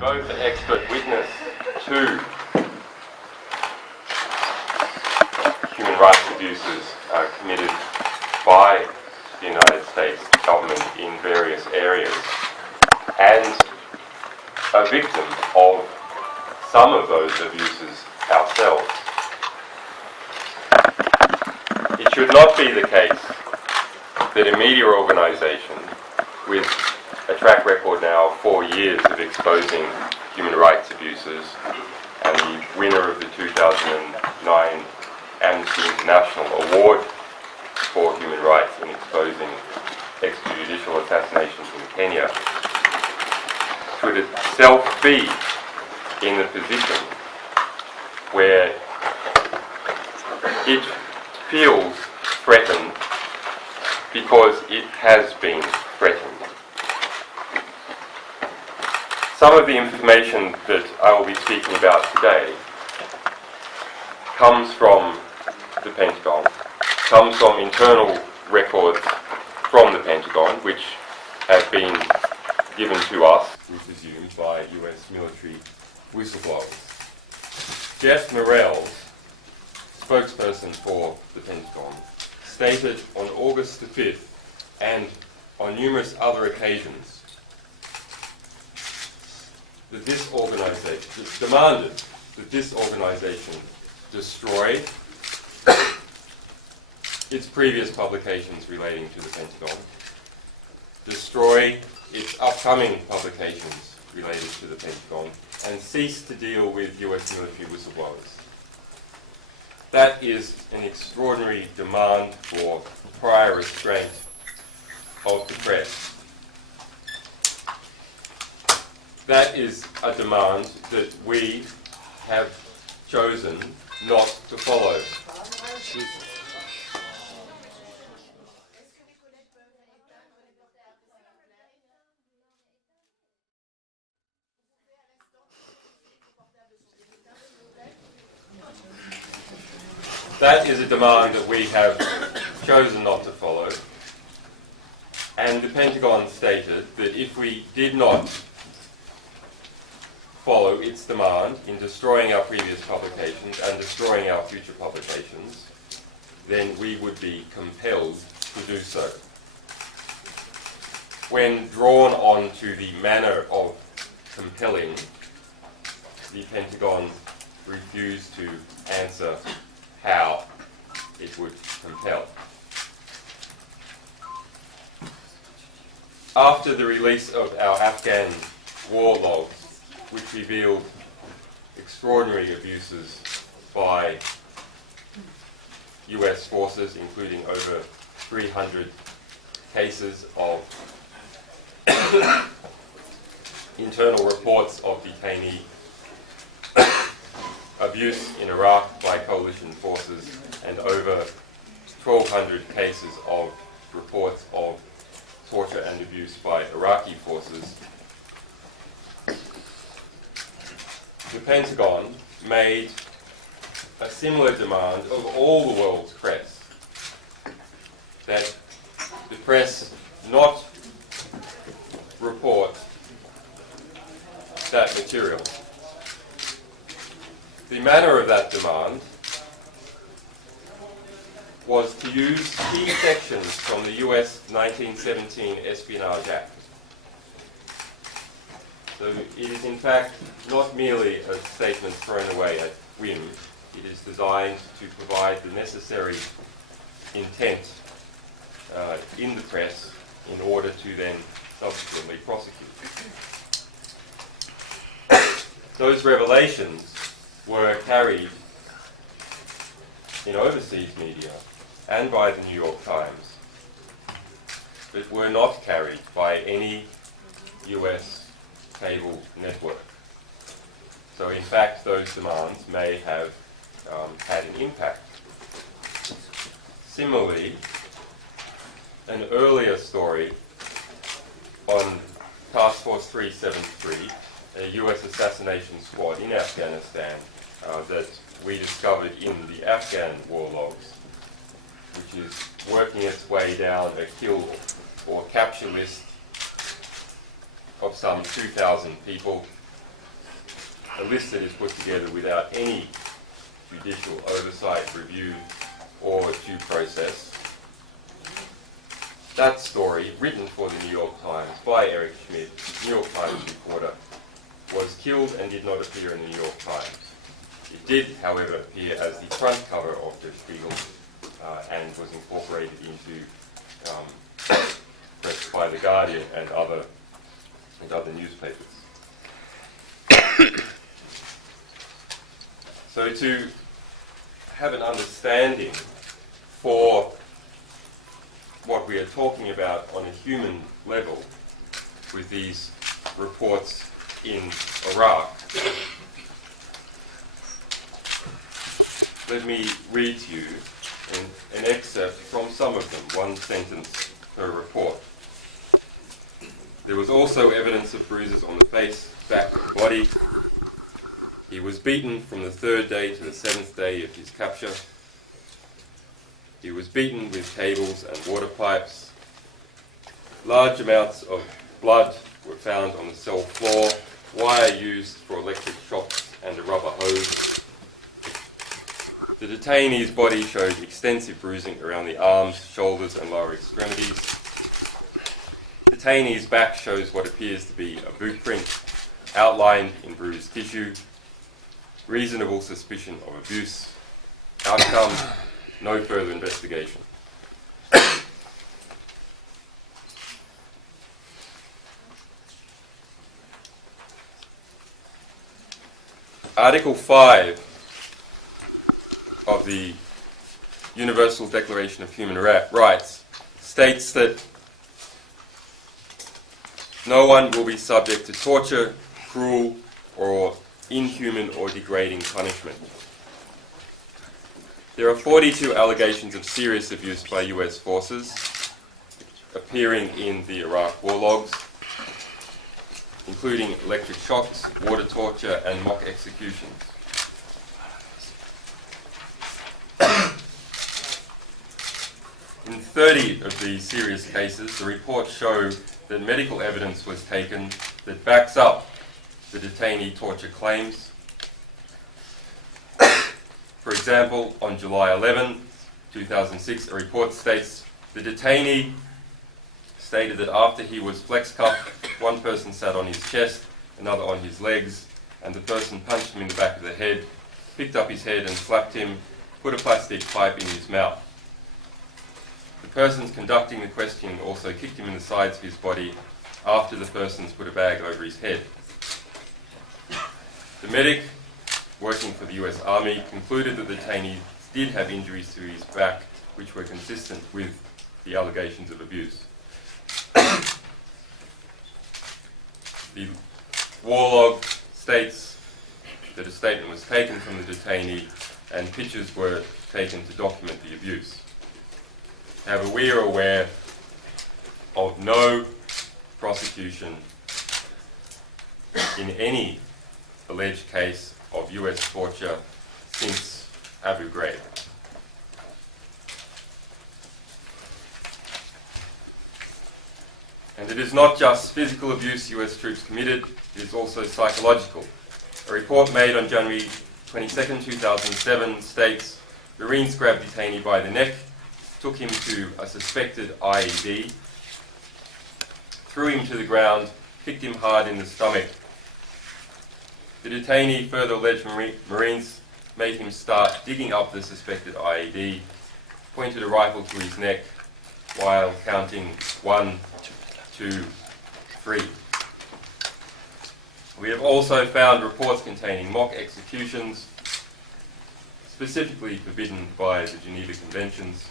both an expert witness to human rights abuses committed by the United States government in various areas, and a victim of some of those abuses ourselves. It should not be the case that a media organisation with a track record now of 4 years of exposing human rights abuses, and the winner of the 2009 Amnesty International Award for Human Rights in exposing extrajudicial assassinations in Kenya, should itself be in the position where it feels threatened because it has been threatened. Some of the information that I will be speaking about today comes from the Pentagon, comes from internal records from the Pentagon, which have been given to us, we presume, by US military whistleblowers. Jeff Morrell's spokesperson for the Pentagon stated on August the 5th and on numerous other occasions that this organisation demanded that this organisation destroy its previous publications relating to the Pentagon, destroy its upcoming publications related to the Pentagon, and cease to deal with US military whistleblowers. That is an extraordinary demand for prior restraint of the press. That is a demand that we have chosen not to follow. That is a demand that we have chosen not to follow. And the Pentagon stated that if we did not follow its demand in destroying our previous publications and destroying our future publications, then we would be compelled to do so. When drawn on to the manner of compelling, the Pentagon refused to answer how it would compel. After the release of our Afghan war logs, which revealed extraordinary abuses by US forces, including over 300 cases of internal reports of detainee abuse in Iraq by coalition forces, and over 1,200 cases of reports of torture and abuse by Iraqi forces, the Pentagon made a similar demand of all the world's press, that the press not report that material. The manner of that demand was to use key sections from the US 1917 Espionage Act. So it is in fact not merely a statement thrown away at whim. It is designed to provide the necessary intent in the press in order to then subsequently prosecute. Those revelations were carried in overseas media and by the New York Times, but were not carried by any US cable network. So in fact, those demands may have had an impact. Similarly, an earlier story on Task Force 373, a US assassination squad in Afghanistan that we discovered in the Afghan war logs, which is working its way down a kill or capture list of some 2,000 people a list that is put together without any judicial oversight, review, or due process. That story, written for the New York Times by Eric Schmidt, New York Times reporter, was killed and did not appear in the New York Times. It did, however, appear as the front cover of Der Spiegel and was incorporated into press by The Guardian and other newspapers. So to have an understanding for what we are talking about on a human level with these reports in Iraq, let me read to you an excerpt from some of them, one sentence per report. There was also evidence of bruises on the face, back, and body. He was beaten from the 3rd day to the 7th day of his capture. He was beaten with cables and water pipes. Large amounts of blood were found on the cell floor, wire used for electric shocks, and a rubber hose. The detainee's body showed extensive bruising around the arms, shoulders, and lower extremities. The detainee's back shows what appears to be a boot print, outlined in bruised tissue. Reasonable suspicion of abuse. Outcome, no further investigation. Article 5 of the Universal Declaration of Human Rights states that no one will be subject to torture, cruel, or inhuman or degrading punishment. There are 42 allegations of serious abuse by US forces appearing in the Iraq war logs, including electric shocks, water torture, and mock executions. In 30 of these serious cases, the reports show that medical evidence was taken that backs up the detainee torture claims. For example, on July 11, 2006, a report states the detainee stated that after he was flex cuffed, one person sat on his chest, another on his legs, and the person punched him in the back of the head, picked up his head and slapped him, put a plastic pipe in his mouth. The persons conducting the questioning also kicked him in the sides of his body after the persons put a bag over his head. The medic, working for the US Army, concluded that the detainee did have injuries to his back which were consistent with the allegations of abuse. The war log states that a statement was taken from the detainee and pictures were taken to document the abuse. However, we are aware of no prosecution in any alleged case of US torture since Abu Ghraib. And it is not just physical abuse US troops committed, it is also psychological. A report made on January 22, 2007 states Marines grabbed detainee by the neck, took him to a suspected IED, threw him to the ground, kicked him hard in the stomach. The detainee further alleged Marines made him start digging up the suspected IED, pointed a rifle to his neck while counting 1, 2, 3. We have also found reports containing mock executions, specifically forbidden by the Geneva Conventions.